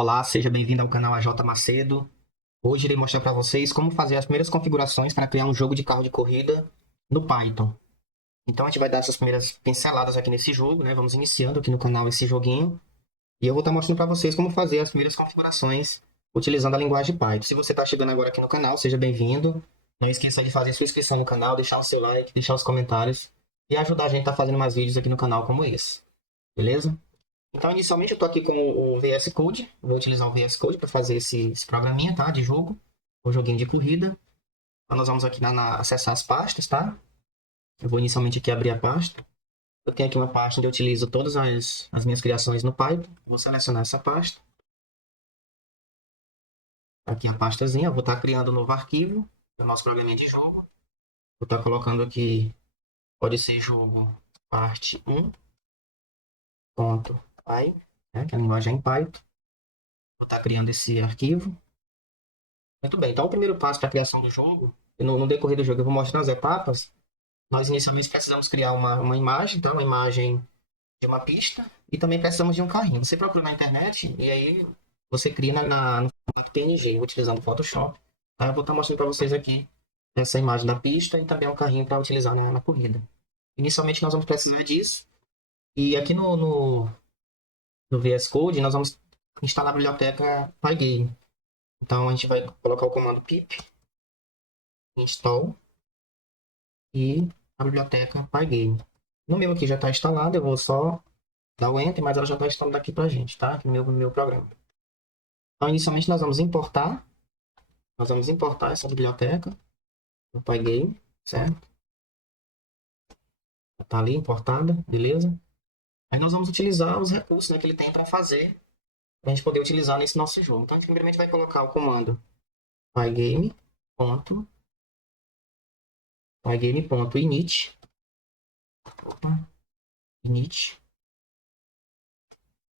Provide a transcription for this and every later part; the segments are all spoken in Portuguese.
Olá, seja bem-vindo ao canal AJ Macedo. Hoje irei mostrar para vocês como fazer as primeiras configurações para criar um jogo de carro de corrida no Python. Então a gente vai dar essas primeiras pinceladas aqui nesse jogo, né? Vamos iniciando aqui no canal esse joguinho. E eu vou estar mostrando para vocês como fazer as primeiras configurações utilizando a linguagem Python. Se você está chegando agora aqui no canal, seja bem-vindo. Não esqueça de fazer sua inscrição no canal, deixar o seu like, deixar os comentários e ajudar a gente a estar fazendo mais vídeos aqui no canal como esse. Beleza? Então, inicialmente, eu estou aqui com o VS Code. Vou utilizar o VS Code para fazer esse programinha, tá? De jogo, o joguinho de corrida. Então, nós vamos aqui acessar as pastas, tá? Eu vou inicialmente aqui abrir a pasta. Eu tenho aqui uma pasta onde eu utilizo todas as minhas criações no Python. Vou selecionar essa pasta. Aqui a pastazinha. Eu vou estar criando um novo arquivo do nosso programinha de jogo. Vou estar colocando aqui, pode ser jogo parte 1.py, né? Que é a linguagem em Python. Vou estar criando esse arquivo. Muito bem, então o primeiro passo para a criação do jogo, no decorrer do jogo eu vou mostrar as etapas. Nós inicialmente precisamos criar uma imagem, então uma imagem de uma pista, e também precisamos de um carrinho. Você procura na internet e aí você cria no formato PNG, utilizando o Photoshop. Tá? Eu vou estar mostrando para vocês aqui essa imagem da pista e também um carrinho para utilizar na corrida. Inicialmente nós vamos precisar disso, e aqui no VS Code nós vamos instalar a biblioteca Pygame. Então a gente vai colocar o comando pip install e a biblioteca Pygame. No meu aqui já está instalado, eu vou só dar o Enter, mas ela já está instalada aqui para a gente, tá? Aqui no meu programa. Então, inicialmente nós vamos importar essa biblioteca do Pygame, certo? Está ali importada, beleza? Aí nós vamos utilizar os recursos, né, que ele tem para fazer, para a gente poder utilizar nesse nosso jogo. Então, a gente primeiramente vai colocar o comando pygame.init, init,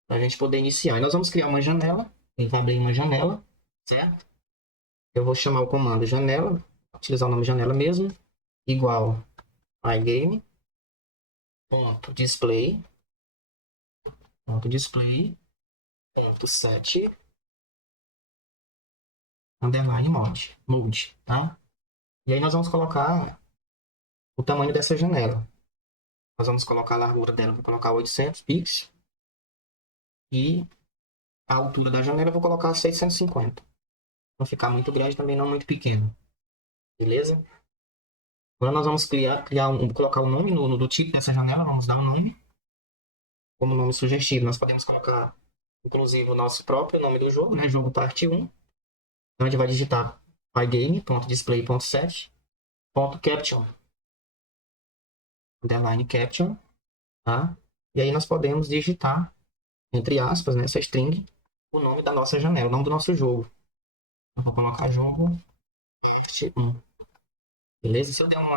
para a gente poder iniciar. E nós vamos criar uma janela, ele vai abrir uma janela, certo? Eu vou chamar o comando janela, utilizar o nome janela mesmo, igual pygame.display, set, underline mode, tá? E aí nós vamos colocar o tamanho dessa janela. Nós vamos colocar a largura dela, vou colocar 800 pixels, e a altura da janela eu vou colocar 650. Não ficar muito grande, também não muito pequeno. Beleza? Agora nós vamos colocar o nome do tipo dessa janela, vamos dar um nome. Como nome sugestivo, nós podemos colocar, inclusive, o nosso próprio nome do jogo, né? Jogo parte 1. Então, a gente vai digitar pygame.display.set.caption, underline caption, tá? E aí nós podemos digitar, entre aspas, nessa string, o nome da nossa janela, o nome do nosso jogo. Eu vou colocar jogo parte 1. Beleza? Se eu der um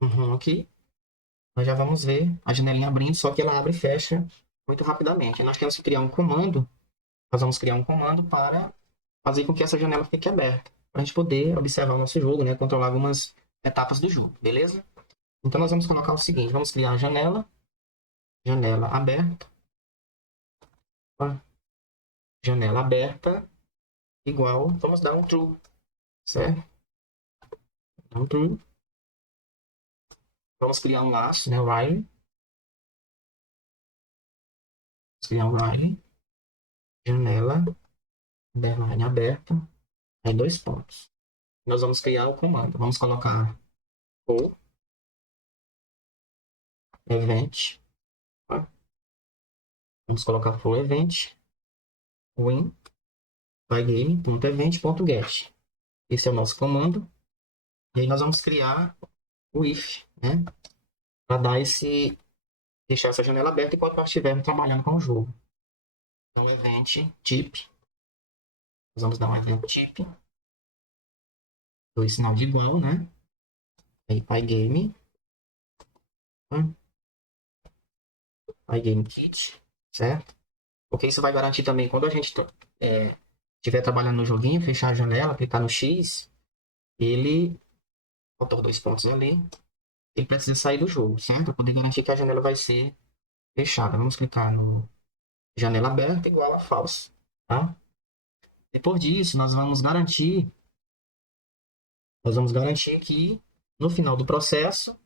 home aqui, nós já vamos ver a janelinha abrindo, só que ela abre e fecha muito rapidamente. E nós temos que criar um comando, nós vamos criar um comando para fazer com que essa janela fique aberta, para a gente poder observar o nosso jogo, né? Controlar algumas etapas do jogo, beleza? Então nós vamos colocar o seguinte, vamos criar a janela aberta, tá? Janela aberta, igual, vamos dar um true, certo? Um true. Vamos criar um laço, né? While. Vamos criar um while, janela, underline aberta, aí 2 pontos. Nós vamos criar o comando, vamos colocar o event, tá? Vamos colocar for event, win, pygame.event.get. Esse é o nosso comando. E aí nós vamos criar o if, né? Para deixar essa janela aberta enquanto nós estivermos trabalhando com o jogo. Então, event type. Nós vamos dar um event type. Dois sinal de igual, né? Aí pygame. Pygame kit, certo? Porque isso vai garantir também quando a gente estiver trabalhando no joguinho, fechar a janela, clicar no X, ele faltou 2 pontos ali. Ele precisa sair do jogo, certo? Para poder garantir que a janela vai ser fechada. Vamos clicar no janela aberta igual a false. tá? Depois disso, nós vamos garantir que no final do processo,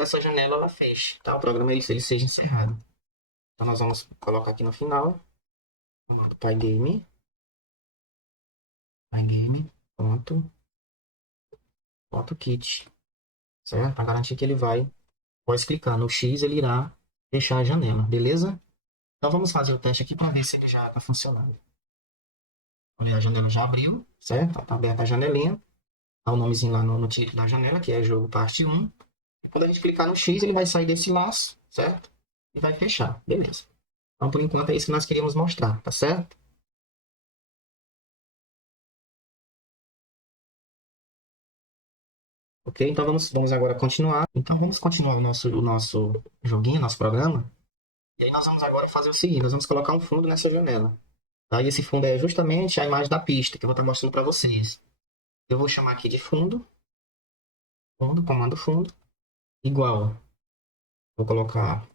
essa janela ela feche, tá? O programa ele seja encerrado. Então, nós vamos colocar aqui no final, comando pygame, ponto kit, certo? Para garantir que ele vai, após clicar no X, ele irá fechar a janela, beleza? Então, vamos fazer o teste aqui para ver se ele já está funcionando. Olha, a janela já abriu, certo? Está aberta a janelinha. Tá o nomezinho lá no título da janela, que é jogo parte 1. E quando a gente clicar no X, ele vai sair desse laço, certo? E vai fechar, beleza. Então, por enquanto, é isso que nós queríamos mostrar, tá certo? Ok? Então, vamos agora continuar. Então, vamos continuar o nosso joguinho, nosso programa. E aí, nós vamos agora fazer o seguinte: nós vamos colocar um fundo nessa janela. Tá? E esse fundo é justamente a imagem da pista, que eu vou estar mostrando para vocês. Eu vou chamar aqui de comando fundo, igual. Vou colocar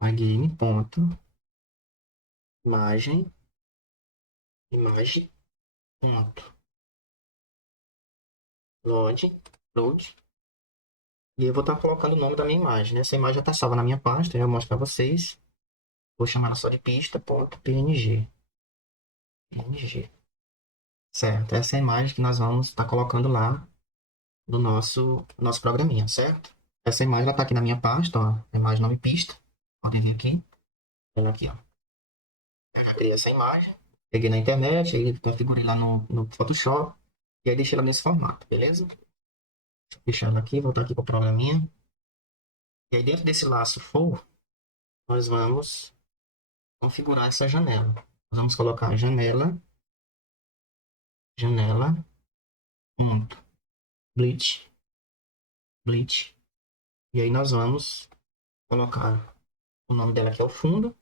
imagem, ponto, load, load. E eu vou estar colocando o nome da minha imagem, né? Essa imagem já está salva na minha pasta, eu mostro para vocês. Vou chamar ela só de pista.png. PNG. Certo? Essa é a imagem que nós vamos estar colocando lá no nosso programinha, certo? Essa imagem ela está aqui na minha pasta, ó. A imagem nome pista. Podem ver aqui. Ela aqui, ó. Eu já criei essa imagem. Peguei na internet, aí configurei lá no Photoshop. E aí deixei ela nesse formato, beleza? Deixa eu fechar ela aqui, voltar aqui para o programinha. E aí dentro desse laço for, nós vamos configurar essa janela. Nós vamos colocar janela, ponto, bleach. E aí nós vamos colocar o nome dela que é o fundo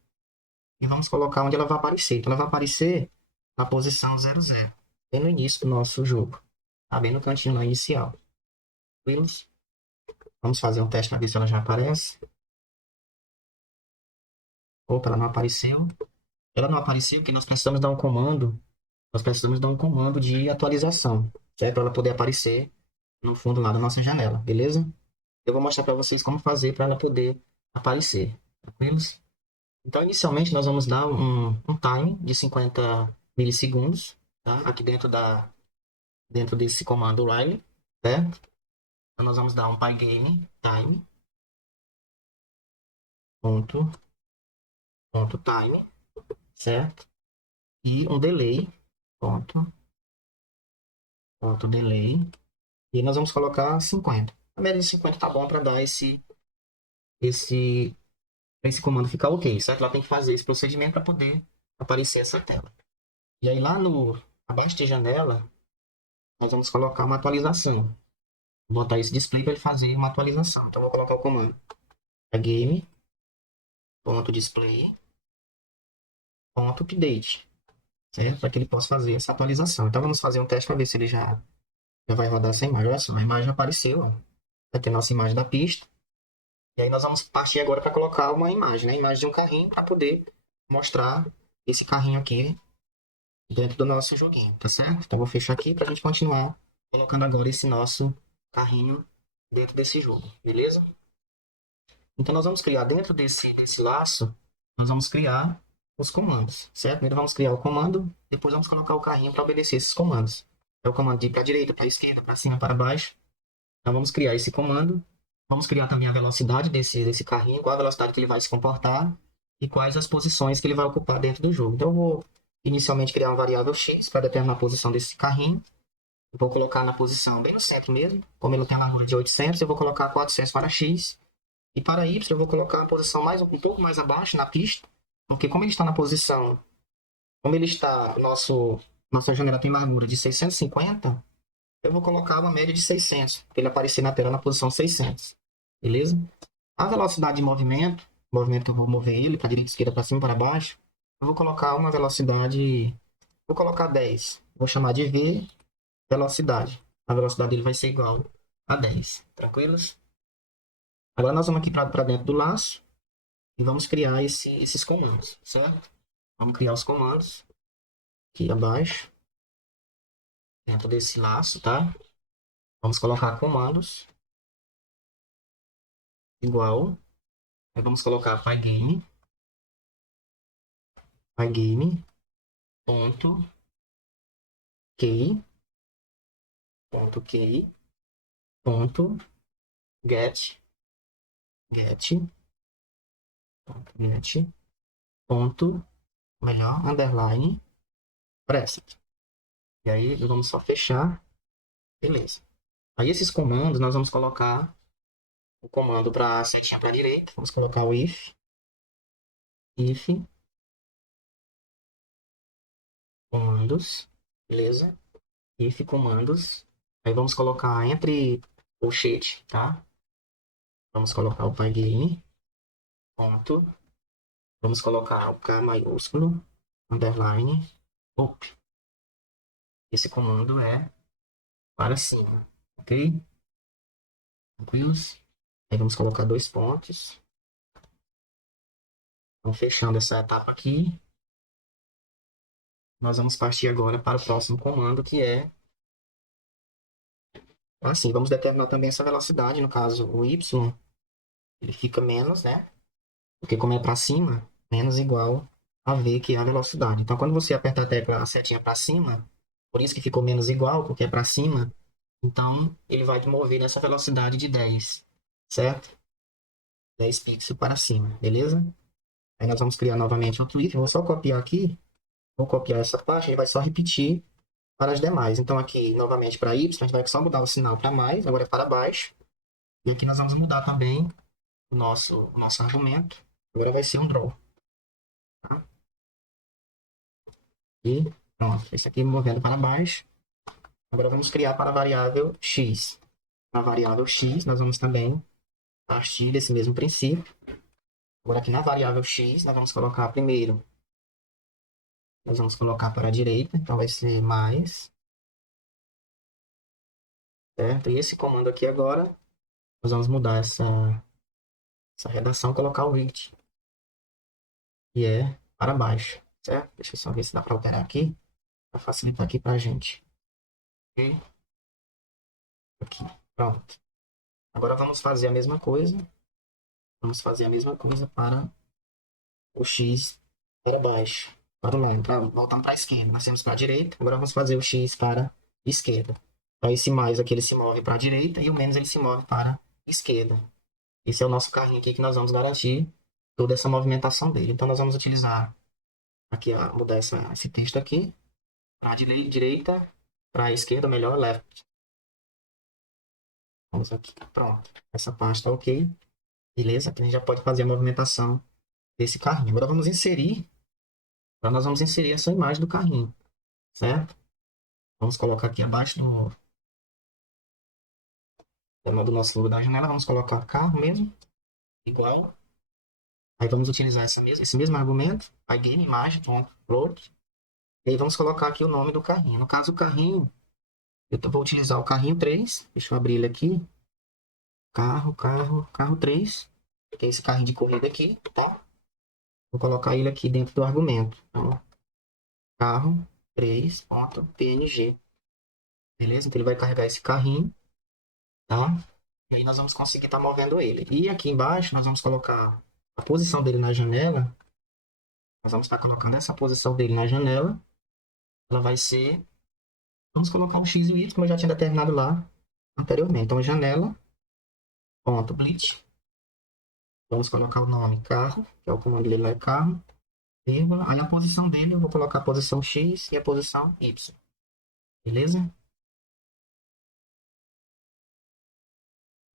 e vamos colocar onde ela vai aparecer. Então ela vai aparecer na posição 00, bem no início do nosso jogo. Tá bem no cantinho lá inicial. Tranquilos? Vamos fazer um teste para ver se ela já aparece. Opa, ela não apareceu. Ela não apareceu porque nós precisamos dar um comando de atualização, certo? Para ela poder aparecer no fundo lá da nossa janela, beleza? Eu vou mostrar para vocês como fazer para ela poder aparecer. Tranquilos? Então, inicialmente, nós vamos dar um time de 50 milissegundos, tá? Aqui dentro desse comando while, certo? Então, nós vamos dar um pygame time, ponto, ponto time, certo? E um delay, ponto, ponto delay. E nós vamos colocar 50. A média de 50 tá bom para dar esse, esse comando ficar ok, certo? Ela tem que fazer esse procedimento para poder aparecer essa tela. E aí lá abaixo de janela, nós vamos colocar uma atualização. Vou botar esse display para ele fazer uma atualização. Então, vou colocar o comando game.display.update, certo? Para que ele possa fazer essa atualização. Então, vamos fazer um teste para ver se ele já vai rodar essa imagem. Olha só, a imagem apareceu, ó. Vai ter nossa imagem da pista. E aí nós vamos partir agora para colocar uma imagem, né? A imagem de um carrinho para poder mostrar esse carrinho aqui dentro do nosso joguinho, tá certo? Então, vou fechar aqui para a gente continuar colocando agora esse nosso carrinho dentro desse jogo, beleza? Então, nós vamos criar dentro desse laço, nós vamos criar os comandos, certo? Primeiro vamos criar o comando, depois vamos colocar o carrinho para obedecer esses comandos. É o comando de ir para a direita, para a esquerda, para cima, para baixo. Então, vamos criar esse comando. Vamos criar também a velocidade desse carrinho, qual a velocidade que ele vai se comportar e quais as posições que ele vai ocupar dentro do jogo. Então, eu vou inicialmente criar uma variável x para determinar a posição desse carrinho. Eu vou colocar na posição bem no centro mesmo. Como ele tem a largura de 800, eu vou colocar 400 para x. E para Y eu vou colocar a posição um pouco mais abaixo na pista, porque como ele está na posição, como ele está, nossa janela tem largura de 650, eu vou colocar uma média de 600, para ele aparecer na tela na posição 600, beleza? A velocidade de movimento que eu vou mover ele para direita, esquerda, para cima, para baixo, eu vou colocar uma velocidade, vou colocar 10, vou chamar de V velocidade. A velocidade dele vai ser igual a 10, tranquilos? Agora nós vamos aqui para dentro do laço. e vamos criar esses comandos, certo? Vamos criar os comandos aqui abaixo, dentro desse laço, tá? Vamos colocar comandos igual, aí vamos colocar pygame ponto key ponto key ponto get get ponto get ponto melhor underline preset. E aí vamos só fechar, beleza. Aí esses comandos nós vamos colocar o comando para setinha para a direita, vamos colocar o if comandos, beleza? If comandos. Aí vamos colocar entre colchete, tá? Vamos colocar o pygame ponto, vamos colocar o K maiúsculo, underline, op. Esse comando é para cima, ok? Tranquilos? Aí vamos colocar dois pontos. Então, fechando essa etapa aqui, nós vamos partir agora para o próximo comando, que é assim, vamos determinar também essa velocidade, no caso, o y, ele fica menos, né? Porque como é para cima, menos igual a v, que é a velocidade. Então, quando você apertar a tecla, a setinha para cima, por isso que ficou menos igual, porque é para cima, então ele vai te mover nessa velocidade de 10, certo? 10 pixels para cima, beleza? Aí nós vamos criar novamente outro if, eu vou só copiar aqui, vou copiar essa parte, ele vai só repetir para as demais. Então aqui, novamente para y, a gente vai só mudar o sinal para mais, agora é para baixo. E aqui nós vamos mudar também o nosso argumento. Agora vai ser um draw. Tá? E pronto, isso aqui movendo para baixo. Agora vamos criar para a variável x. Na variável x, nós vamos também partir desse mesmo princípio. Agora aqui na variável x, nós vamos colocar primeiro. Nós vamos colocar para a direita, então vai ser mais. Certo? E esse comando aqui agora, nós vamos mudar essa redação, colocar o read, que é para baixo, certo? Deixa eu só ver se dá para alterar aqui, para facilitar aqui para a gente. Ok? Aqui, pronto. Agora vamos fazer a mesma coisa. Vamos fazer a mesma coisa para o x para baixo. Para o lado, voltando para a esquerda. Nós temos para a direita, agora vamos fazer o x para a esquerda. Então esse mais aqui ele se move para a direita e o menos ele se move para a esquerda. Esse é o nosso carrinho aqui que nós vamos garantir toda essa movimentação dele. Então nós vamos utilizar aqui, ó, mudar esse texto aqui para a direita, para a esquerda, melhor, left. Vamos aqui, pronto. Essa parte está ok. Beleza? Aqui a gente já pode fazer a movimentação desse carrinho. Agora vamos inserir, agora nós vamos inserir essa imagem do carrinho, certo? Vamos colocar aqui abaixo do nosso logo da janela, vamos colocar carro mesmo, igual. Aí vamos utilizar esse mesmo argumento, pygame imagem.float. E aí vamos colocar aqui o nome do carrinho. No caso, o carrinho, eu vou utilizar o carrinho 3. Deixa eu abrir ele aqui. Carro 3. Que é esse carrinho de corrida aqui, tá? Vou colocar ele aqui dentro do argumento. Então, carro 3.png. Beleza? Então ele vai carregar esse carrinho, tá? E aí nós vamos conseguir estar movendo ele. E aqui embaixo nós vamos colocar a posição dele na janela. Nós vamos estar colocando essa posição dele na janela. Ela vai ser... Vamos colocar o X e o Y, como eu já tinha determinado lá anteriormente. Então, janela.bleach. Vamos colocar o nome carro, que é o comando dele lá é carro, vírgula. Aí a posição dele, eu vou colocar a posição X e a posição Y. Beleza?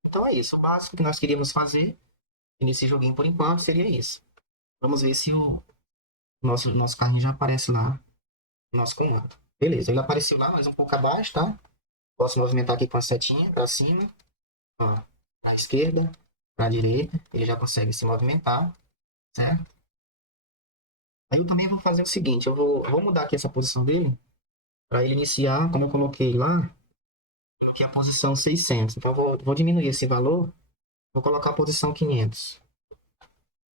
Então é isso. O básico que nós queríamos fazer nesse joguinho por enquanto seria isso. Vamos ver se o nosso carrinho já aparece lá no nosso comando. Beleza, ele apareceu lá, mas um pouco abaixo, tá? Posso movimentar aqui com a setinha para cima, ó, para a esquerda, para a direita. Ele já consegue se movimentar, certo? Aí eu também vou fazer o seguinte, eu vou mudar aqui essa posição dele para ele iniciar, como eu coloquei lá, que é a posição 600. Então eu vou diminuir esse valor, vou colocar a posição 500.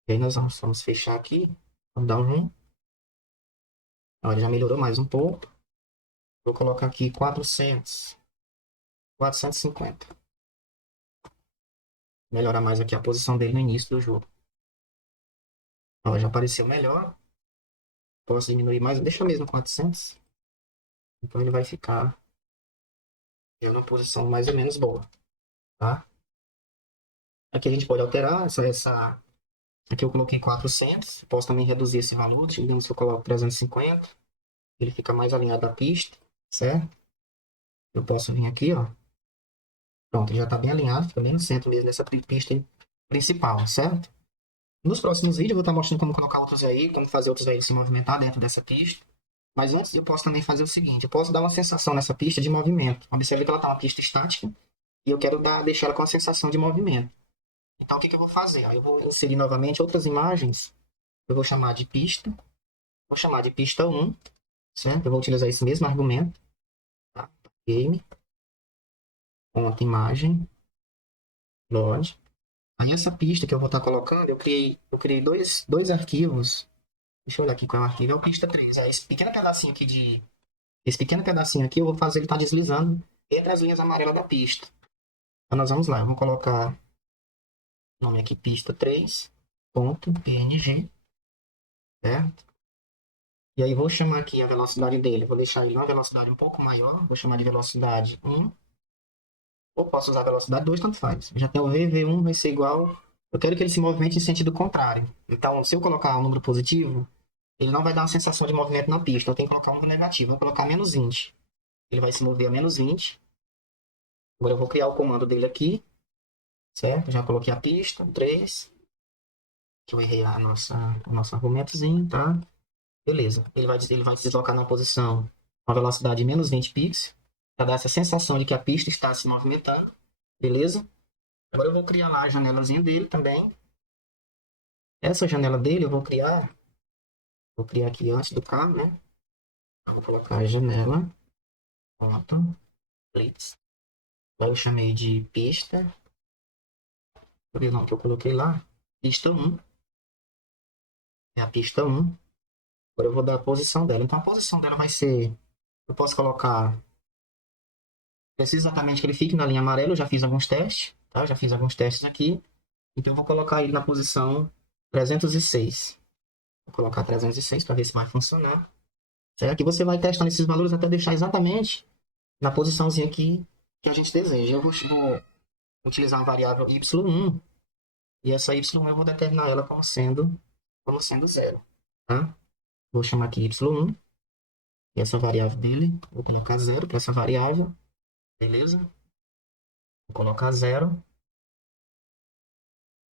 E aí nós vamos fechar aqui. Vamos dar um zoom. Olha, já melhorou mais um pouco. Vou colocar aqui 450. Melhorar mais aqui a posição dele no início do jogo. Ó, já apareceu melhor. Posso diminuir mais. Deixa mesmo 400. Então ele vai ficar em uma posição mais ou menos boa, tá? Aqui a gente pode alterar aqui eu coloquei 400. Posso também reduzir esse valor. Digamos que eu coloco 350. Ele fica mais alinhado à pista, certo? Eu posso vir aqui, ó. Pronto, ele já está bem alinhado. Fica bem no centro mesmo dessa pista principal, certo? Nos próximos vídeos eu vou estar mostrando como colocar outros aí, como fazer outros veículos se movimentar dentro dessa pista. Mas antes eu posso também fazer o seguinte, eu posso dar uma sensação nessa pista de movimento. Observe que ela está uma pista estática e eu quero deixar ela com a sensação de movimento. Então o que eu vou fazer? Eu vou inserir novamente outras imagens. Eu vou chamar de pista. Vou chamar de pista 1, certo? Eu vou utilizar esse mesmo argumento. Tá? Game, ponto imagem, load. Aí essa pista que eu vou estar colocando, eu criei dois arquivos. Deixa eu olhar aqui qual é o arquivo. É o pista 3. Esse pequeno pedacinho aqui eu vou fazer ele estar deslizando entre as linhas amarelas da pista. Então nós vamos lá. Eu vou colocar o nome aqui pista 3.png, certo? E aí vou chamar aqui a velocidade dele. Vou deixar ele uma velocidade um pouco maior. Vou chamar de velocidade 1. Ou posso usar velocidade 2, tanto faz. Já tem o V1 vai ser igual. Eu quero que ele se movimente em sentido contrário. Então, se eu colocar um número positivo, ele não vai dar uma sensação de movimento na pista. Eu tenho que colocar um número negativo. Vou colocar menos 20. Ele vai se mover a menos 20. Agora eu vou criar o comando dele aqui. Certo? Já coloquei a pista. 3. Que eu errei o nosso argumentozinho, tá? Beleza. Ele vai se deslocar na posição com a velocidade de menos 20 pixels. Para dar essa sensação de que a pista está se movimentando. Beleza? Agora eu vou criar lá a janelazinha dele também. Essa janela dele eu vou criar aqui antes do carro, né? Eu vou colocar a janela. Pronto. Blitz. Agora eu chamei de pista. Cadê o nome que eu coloquei lá? Pista 1. É a pista 1. Agora eu vou dar a posição dela. Então a posição dela vai ser... Eu posso colocar... Preciso exatamente que ele fique na linha amarela. Eu já fiz alguns testes, tá? Já fiz alguns testes aqui. Então eu vou colocar ele na posição 306. Vou colocar 306 para ver se vai funcionar. Certo? Aqui você vai testando esses valores até deixar exatamente na posiçãozinha aqui que a gente deseja. Eu vou utilizar a variável y1 e essa y1 eu vou determinar ela como sendo zero. Tá? Vou chamar aqui y1 e essa variável dele, vou colocar zero para essa variável. Beleza? Vou colocar zero.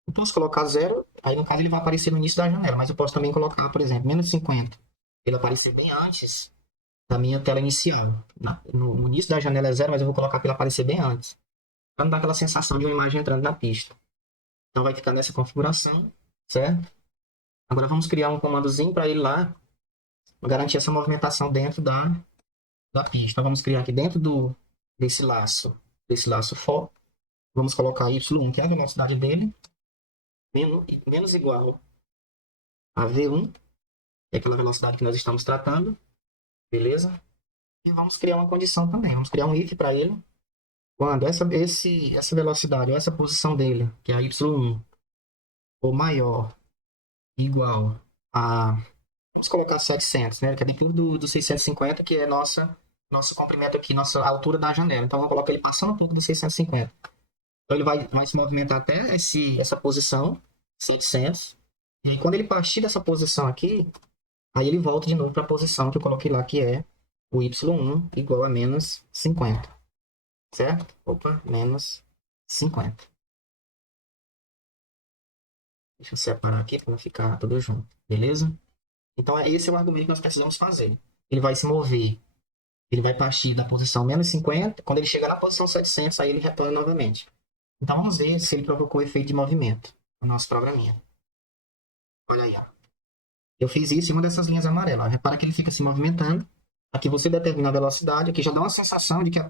Eu posso colocar zero, aí no caso ele vai aparecer no início da janela, mas eu posso também colocar, por exemplo, menos 50. Ele aparecer bem antes da minha tela inicial. No início da janela é zero, mas eu vou colocar para ele aparecer bem antes. Para não dar aquela sensação de uma imagem entrando na pista. Então vai ficar nessa configuração, certo? Agora vamos criar um comandozinho para ele lá garantir essa movimentação dentro da pista. Então vamos criar aqui dentro desse laço for, vamos colocar y1, que é a velocidade dele, menos igual a v1, que é aquela velocidade que nós estamos tratando, beleza? E vamos criar uma condição também, vamos criar um if para ele, quando essa velocidade, ou essa posição dele, que é a y1, for maior, igual a, vamos colocar 700, né? Que é dentro do 650, que é nosso comprimento aqui, nossa altura da janela. Então, vamos colocar ele passando um pouco do 650. Então, ele vai se movimentar até essa posição, 700. E aí, quando ele partir dessa posição aqui, aí ele volta de novo para a posição que eu coloquei lá, que é o y1 igual a menos 50. Certo? Opa, menos 50. Deixa eu separar aqui para não ficar tudo junto. Beleza? Então, esse é o argumento que nós precisamos fazer. Ele vai se mover, ele vai partir da posição menos 50, quando ele chegar na posição 700, aí ele retorna novamente. Então, vamos ver se ele provocou o efeito de movimento no nosso programinha. Olha aí, ó. Eu fiz isso em uma dessas linhas amarelas. Repara que ele fica se movimentando. Aqui você determina a velocidade, aqui já dá uma sensação de que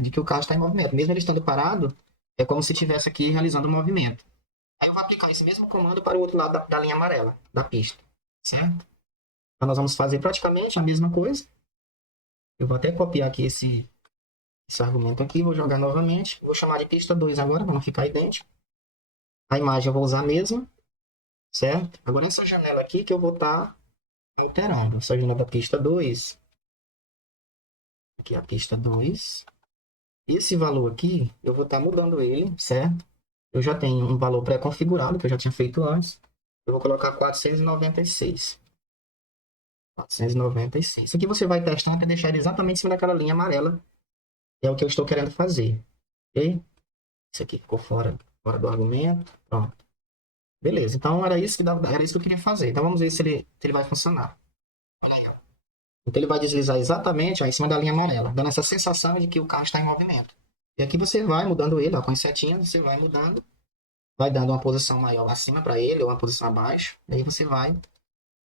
de que o carro está em movimento. Mesmo ele estando parado, é como se estivesse aqui realizando um movimento. Aí eu vou aplicar esse mesmo comando para o outro lado da linha amarela, da pista, certo? Então nós vamos fazer praticamente a mesma coisa. Eu vou até copiar aqui esse argumento aqui, vou jogar novamente. Vou chamar de pista 2 agora, para não ficar idêntico. A imagem eu vou usar a mesma, certo? Agora essa janela aqui que eu vou estar alterando. Essa janela da pista 2. Aqui é a pista 2. Esse valor aqui, eu vou estar mudando ele, certo? Eu já tenho um valor pré-configurado, que eu já tinha feito antes. Eu vou colocar 496. 496. Isso aqui você vai testar para deixar ele exatamente em cima daquela linha amarela. É o que eu estou querendo fazer. Ok? Isso aqui ficou fora do argumento. Pronto. Beleza. Então era isso era isso que eu queria fazer. Então vamos ver se ele vai funcionar. Olha aí, ó. Então ele vai deslizar exatamente ó, em cima da linha amarela, dando essa sensação de que o carro está em movimento. E aqui você vai mudando ele, ó, com as setinhas, você vai mudando, vai dando uma posição maior acima para ele, ou uma posição abaixo, e aí você vai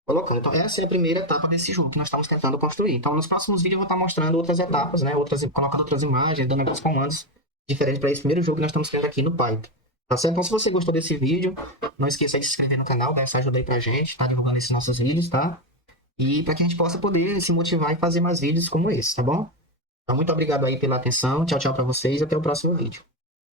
colocando. Então, essa é a primeira etapa desse jogo que nós estamos tentando construir. Então, nos próximos vídeos eu vou estar mostrando outras etapas, né? Colocando outras imagens, dando alguns comandos diferentes para esse primeiro jogo que nós estamos criando aqui no Python. Tá certo? Então, se você gostou desse vídeo, não esqueça de se inscrever no canal, dar essa ajuda aí pra gente, tá divulgando esses nossos vídeos, tá? E para que a gente possa poder se motivar e fazer mais vídeos como esse, tá bom? Então, muito obrigado aí pela atenção, tchau, tchau para vocês e até o próximo vídeo.